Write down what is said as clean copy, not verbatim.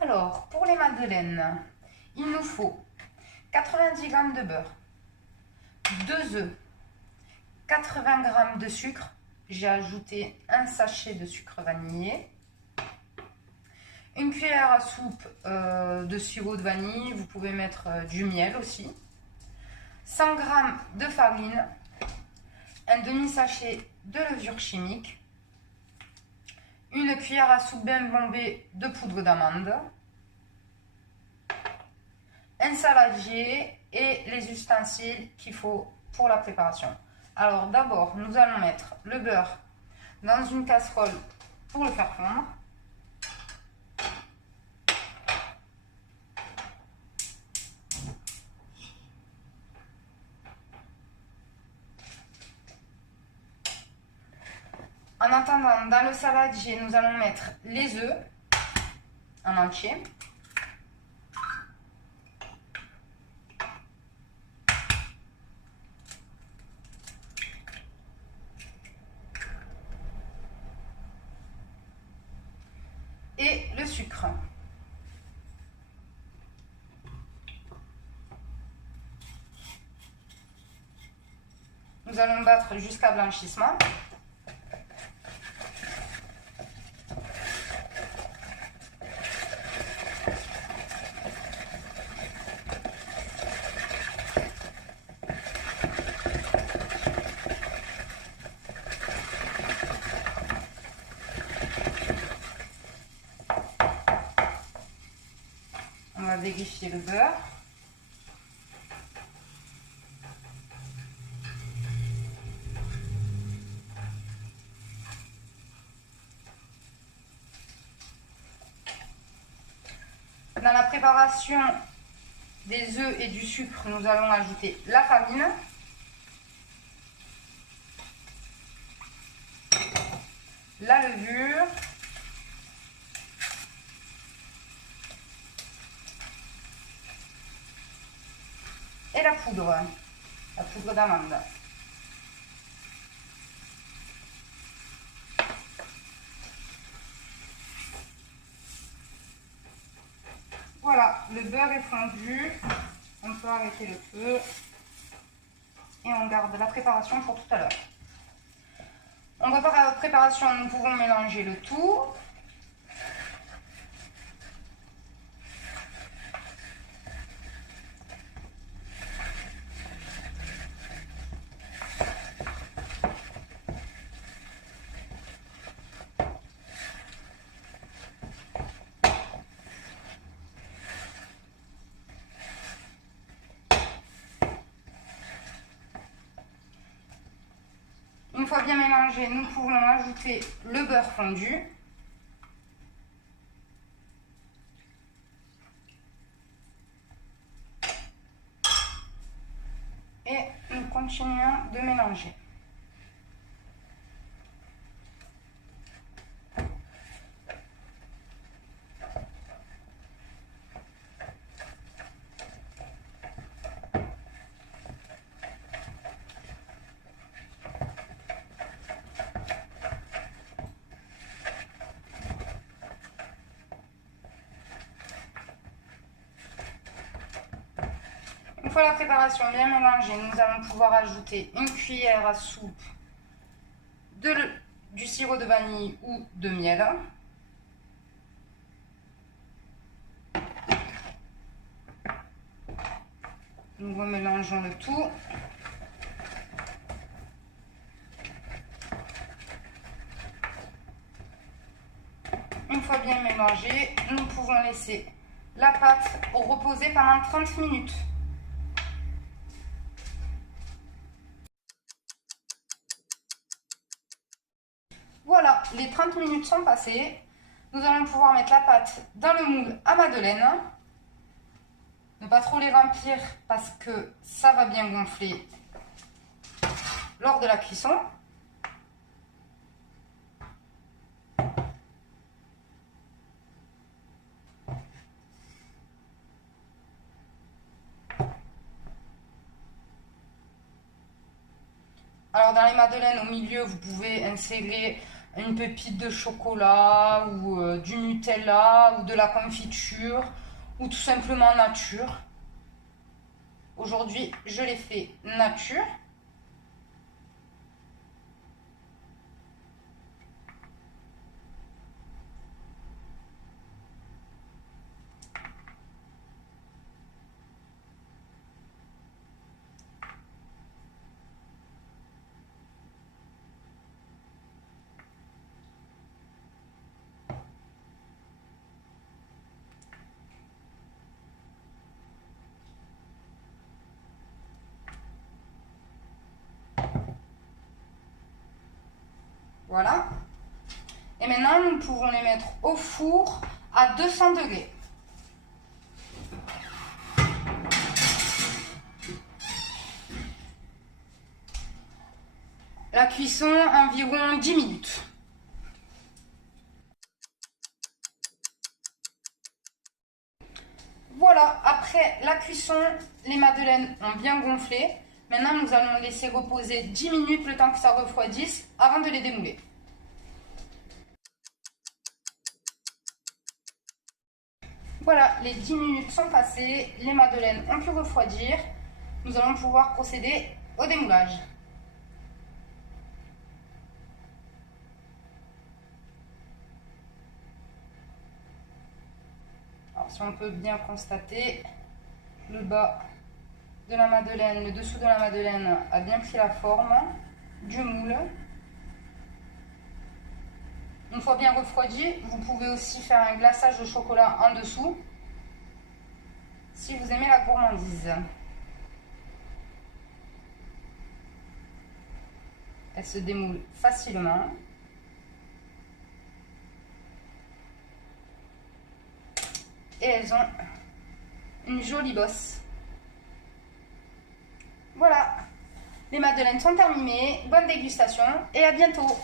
Alors, pour les madeleines, il nous faut 90 g de beurre, 2 œufs, 80 g de sucre. J'ai ajouté un sachet de sucre vanillé, une cuillère à soupe de sirop de vanille, vous pouvez mettre du miel aussi, 100 g de farine, un demi-sachet de levure chimique, une cuillère à soupe bien bombée de poudre d'amande, un saladier et les ustensiles qu'il faut pour la préparation. Alors d'abord, nous allons mettre le beurre dans une casserole pour le faire fondre. En attendant, dans le saladier, nous allons mettre les œufs en entier. Et le sucre. Nous allons battre jusqu'à blanchissement. On va vérifier le beurre. Dans la préparation des œufs et du sucre, nous allons ajouter la farine, la levure, et la poudre d'amande. Voilà, le beurre est fondu, on peut arrêter le feu et on garde la préparation pour tout à l'heure. On repart à la préparation, nous pouvons mélanger le tout. Une fois bien mélangé, nous pouvons ajouter le beurre fondu. Et nous continuons de mélanger. Une fois la préparation bien mélangée, nous allons pouvoir ajouter une cuillère à soupe du sirop de vanille ou de miel. Nous remélangeons le tout. Une fois bien mélangé, nous pouvons laisser la pâte reposer pendant 30 minutes. Voilà, les 30 minutes sont passées. Nous allons pouvoir mettre la pâte dans le moule à madeleine. Ne pas trop les remplir parce que ça va bien gonfler lors de la cuisson. Alors dans les madeleines, au milieu, vous pouvez insérer une pépite de chocolat ou du Nutella ou de la confiture ou tout simplement nature. Aujourd'hui, je l'ai fait nature. Voilà. Et maintenant, nous pouvons les mettre au four à 200 degrés. La cuisson, environ 10 minutes. Voilà, après la cuisson, les madeleines ont bien gonflé. Maintenant, nous allons laisser reposer 10 minutes le temps que ça refroidisse avant de les démouler. Voilà, les 10 minutes sont passées, les madeleines ont pu refroidir. Nous allons pouvoir procéder au démoulage. Alors, si on peut bien constater, le bas de la madeleine, le dessous de la madeleine a bien pris la forme du moule. Une fois bien refroidi, vous pouvez aussi faire un glaçage de chocolat en dessous si vous aimez la gourmandise. Elle se démoule facilement. Et elles ont une jolie bosse. Voilà, les madeleines sont terminées. Bonne dégustation et à bientôt.